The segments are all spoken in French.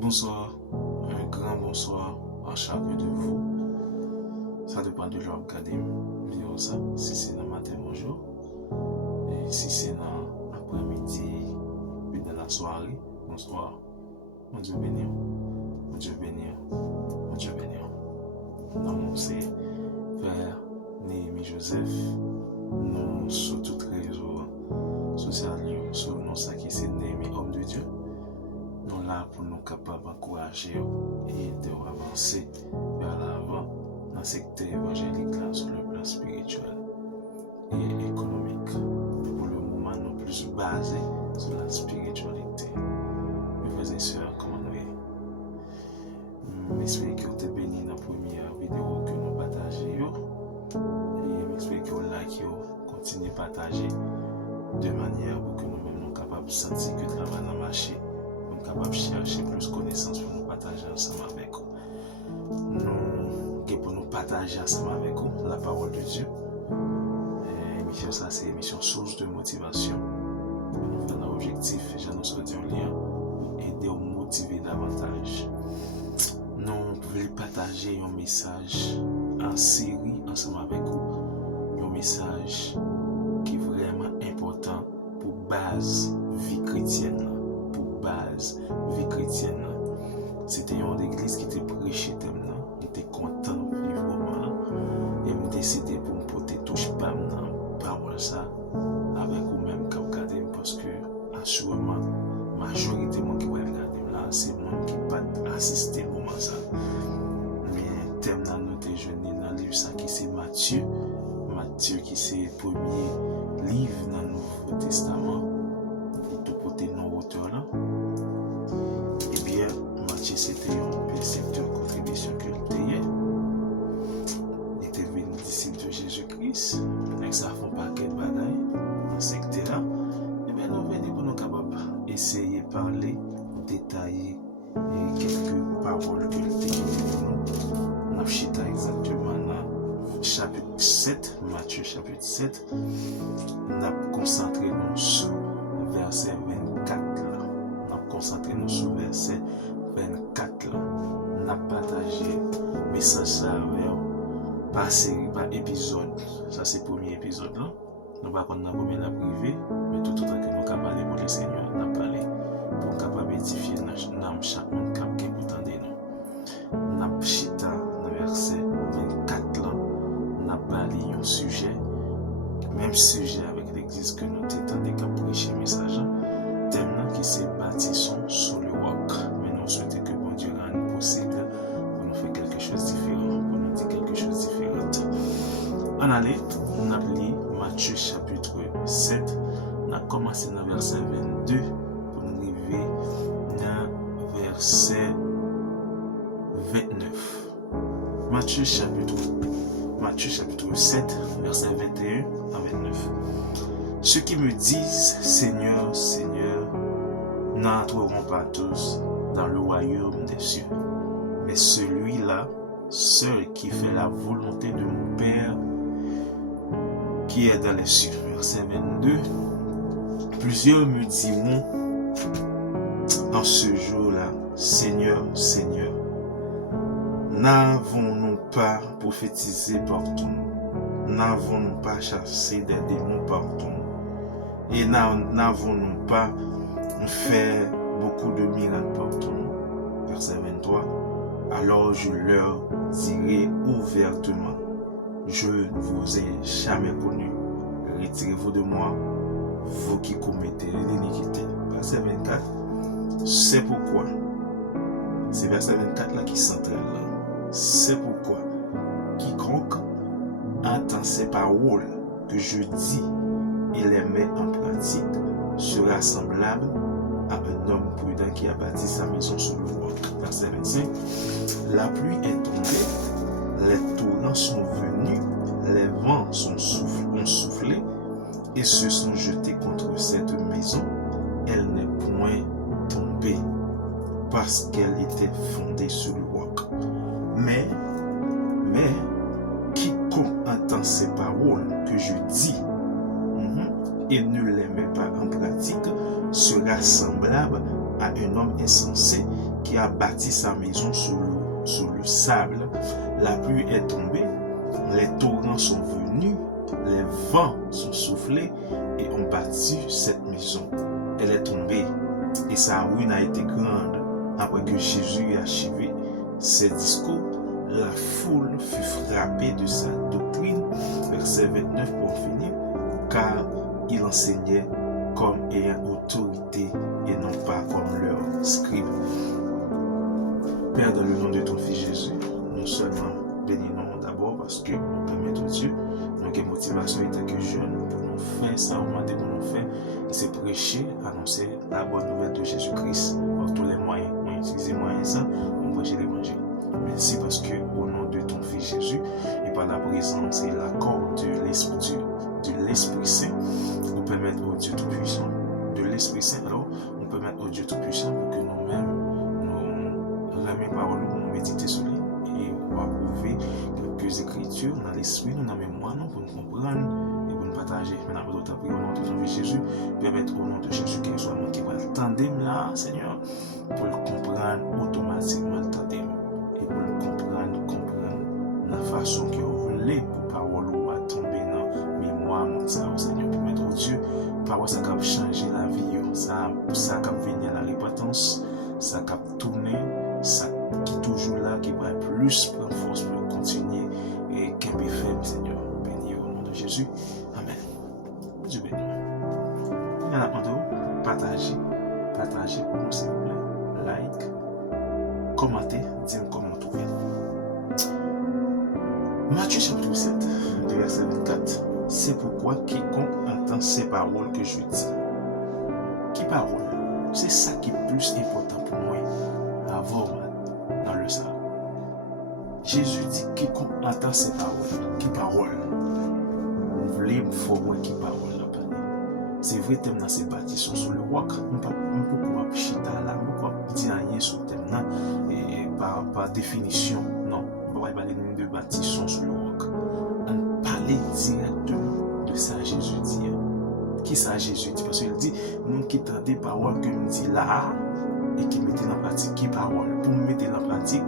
Bonsoir, un grand bonsoir à chacun de vous. Ça dépend de l'heure regardez vidéo ça. Si c'est dans le matin, bonjour. Et si c'est dans l'après-midi, puis dans la soirée, bonsoir. Mon Dieu béni. Mon Dieu béni. Mon Dieu béni. Non, c'est Frère Néhémie Joseph. Nous sur toutes les réseaux sociaux, sur nous ça qui c'est Néhémie homme de Dieu. Nous là pour nous capables d'encourager et aider à avancer vers l'avant dans le secteur évangélique là, sur le plan spirituel et économique. Pour le moment, nous plus basés sur la spiritualité. Mes frères et sœurs, comment nous est? J'espère que vous êtes bénis dans la première vidéo que nous partageons. Et j'espère que vous likez, continuez à partager de manière pour que nous-mêmes nous capables de sentir que le travail a marché. Capable de chercher plus de connaissances pour nous partager ensemble avec vous. Pour nous partager ensemble avec vous la parole de Dieu. L'émission, ça, c'est l'émission source de motivation. Nous faisons un objectif, j'annonce du lien pour aider à motiver davantage. Nous voulons partager un message en série ensemble avec vous. Un message qui est vraiment important pour base vie chrétienne. Base vie chrétienne. C'était une église qui était prêchée maintenant. J'étais content de vivre vraiment. Et me décidé pour me porter touche pas dans parole ça avec vous-même qui regardez parce que assurément majorité de gens qui vont regarder là c'est monde qui pas assister au moment ça. Mais thème dans notre jeune dans le livre ça qui c'est Matthieu qui c'est le premier livre dans le Nouveau Testament. Tout côté non auteur là. Eh bien, Matthieu c'était un secteur de contribution culturelle. Il était venu disciple de Jésus-Christ. Avec ça, font paquet de bagailles dans ce secteur là. Eh bien, nous venons pour nous capables essayer de parler, détailler quelques paroles que le texte pour nous. On a chita exactement dans chapitre 7, Matthieu chapitre 7. On a concentré nous sur verset 24 là. On a concentré nous sur verset 24 là. On a partagé message ça par série, par épisode. Ça c'est le premier épisode là. Nous pas qu'on a combien la privé, mais tout autant que nous capable parler pour le Seigneur, on a parlé pour capable édifier dans chaque monde qui pour tendre nous. On a chita dans verset 24 là. On a parlé un sujet, même sujet avec l'église que nous t'étendons qu'à prêcher message. Thème qui s'est bâtissons sous le roc. Mais nous souhaitons que bon Dieu rende possible pour nous faire quelque chose de différent, pour nous dire quelque chose de différent. En allée, on a lu Matthieu chapitre 7. On a commencé dans verset 22 pour nous arriver dans verset 29. Matthieu chapitre 7, verset 21 à 29. Ceux qui me disent Seigneur, Seigneur, n'entreront pas tous dans le royaume des cieux, mais celui-là, seul qui fait la volonté de mon Père qui est dans les cieux. Verset 22. Plusieurs me diront en ce jour-là, Seigneur, Seigneur, n'avons-nous pas prophétisé par ton nom? N'avons-nous pas chassé des démons par ton nom? Et n'avons-nous pas fait beaucoup de miracles par ton nom? Verset 23. Alors je leur dirai ouvertement, je ne vous ai jamais connu. Retirez-vous de moi, vous qui commettez l'iniquité. Verset 24. C'est pourquoi, c'est verset 24 là qui s'entraîne là. C'est pourquoi quiconque entend ces paroles que je dis et les met en pratique sera semblable à un homme prudent qui a bâti sa maison sur le roc. Verset 25. La pluie est tombée, les torrents sont venus, les vents ont soufflé et se sont jetés contre cette maison. Elle n'est point tombée parce qu'elle était fondée sur le roc. Mais, quiconque entend ces paroles que je dis et ne les met pas en pratique sera semblable à un homme insensé qui a bâti sa maison sur le sable. La pluie est tombée, les torrents sont venus, les vents sont soufflés et ont battu cette maison. Elle est tombée et sa ruine a été grande. Après que Jésus ait achevé ses discours, la foule fut frappée de sa doctrine, verset 29 pour finir, car il enseignait comme ayant autorité et non pas comme leur scribe. Père, dans le nom de ton Fils Jésus, nous seulement bénissons d'abord parce que nous permettons Dieu, nous avons motivation en tant que jeunes pour nous faire ça, au moment de nous faire, et c'est prêcher, annoncer la bonne nouvelle de Jésus-Christ par tous les moyens. On utilise les moyens ça pour prêcher l'évangile. Merci parce que au nom de ton Fils Jésus, et par la présence et l'accord de l'Esprit Saint, nous permettre au Dieu Tout-Puissant, de l'Esprit Saint, alors, on permettre au Dieu Tout-Puissant pour que nous-mêmes, nous remettions parole, nous méditer sur lui, et on va trouver quelques écritures dans l'esprit, dans la mémoire, pour nous comprendre et pour nous partager. Maintenant, nous prions au nom de ton Fils Jésus, permettre au nom de Jésus qu'il soit moi qui va le tandem là, Seigneur, pour le comprendre automatiquement le tandem, et pour le comprendre la façon que vous voulez pour parole ou à tomber dans la mémoire, Seigneur, pour mettre au Dieu, parole ça va changer la vie, ça va venir la repentance, ça va tourner, ça qui est toujours là, qui va plus prendre force pour continuer et qui est faible, Seigneur. Béni au nom de Jésus. Amen. Dieu béni. Il y en a un de partagez pour nous, s'il vous plaît. Like, commentez, dites-moi comment trouver. Matthieu chapitre 7, verset 24. C'est pourquoi quiconque entend ces paroles que je dis. Qui parole? C'est ça qui est plus important pour moi avant dans le salle. Jésus dit quiconque entend ces paroles. Qui parole? Vous voulez voir qui parole? C'est vrai que thème c'est bâtissons sur le roc. On ne peut pas chita là, on ne peut pas dire rien sur le thème là et par définition. Non, on va parler de bâtissons sur le roc. On parle directement de ça Jésus dit. Qui ça Jésus dit? Parce qu'il dit, nous qui entendons des paroles que nous dit là et qui mettez en pratique qui parole. Pour mettre en pratique,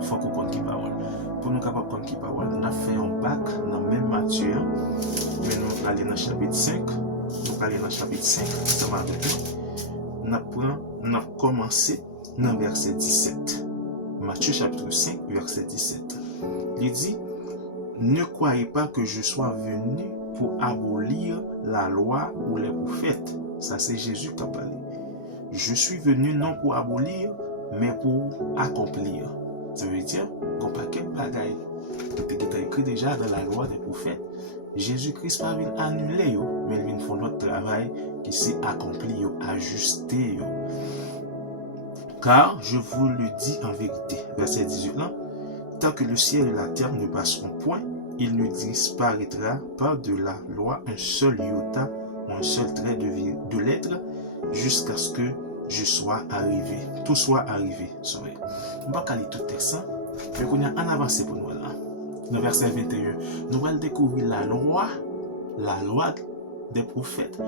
il faut qu'on connaisse qui parole. Pour nous capables de connaître qui parole, on a fait un bac dans le même Matthieu, mais nous allons aller dans le chapitre 5. Nous allons aller dans le chapitre 5, ça va nous avons commencé dans le verset 17. Matthieu chapitre 5, verset 17. Il dit, ne croyez pas que je sois venu pour abolir la loi ou les prophètes. Ça c'est Jésus qui a parlé. Je suis venu non pour abolir, mais pour accomplir. Ça veut dire qu'on pas quel bagaille qui est écrit déjà dans la loi des prophètes. Jésus-Christ pas venu annuler, mais il vient faire notre travail qui s'est accompli, ajusté. Car je vous le dis en vérité, verset 18 là, tant que le ciel et la terre ne passeront point, il ne disparaîtra pas de la loi un seul iota ou un seul trait de lettre jusqu'à ce que je sois arrivé. Tout soit arrivé. On va lire tout texte. Mais on a en avancé pour nous là. Dans verset 21, nous allons découvrir la loi des prophètes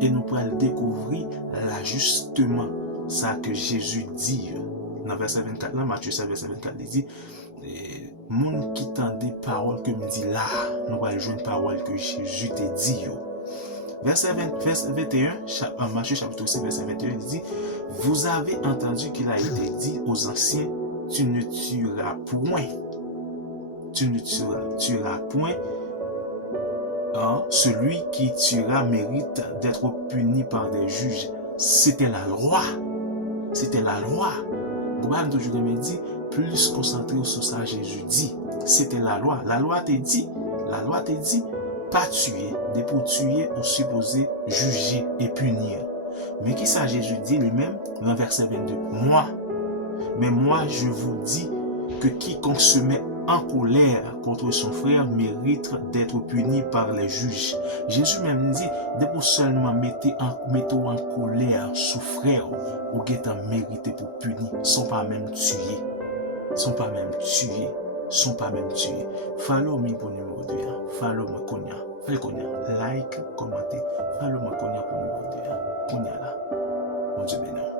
et nous allons découvrir l'ajustement. Ça que Jésus dit. Dans verset 24 là, Matthieu verset 24, il dit monde qui tend des paroles que me dit là, nous allons jouer une parole que Jésus t'a dit. Verset 21, Matthieu chapitre 5, verset 21, il dit, vous avez entendu qu'il a été dit aux anciens, tu ne tueras point. Tu ne tueras point. Celui qui tuera mérite d'être puni par des juges. C'était la loi. C'était la loi. Vous toujours me dit, plus concentré sur ça, Jésus dit. C'était la loi. La loi te dit. Pas tuer, de pour tuer ou supposer juger et punir. Mais qui ça Jésus dit lui-même dans verset 22? Moi je vous dis que quiconque se met en colère contre son frère mérite d'être puni par les juges. Jésus même dit, de pour seulement mettre en colère son frère ou qu'est mérité pour punir, sont pas même tués. Follow me pour numéro 2. Follow me konya. Like, commentez. Follow me konya pour numéro 2. Konya là. Bon Dieu béni.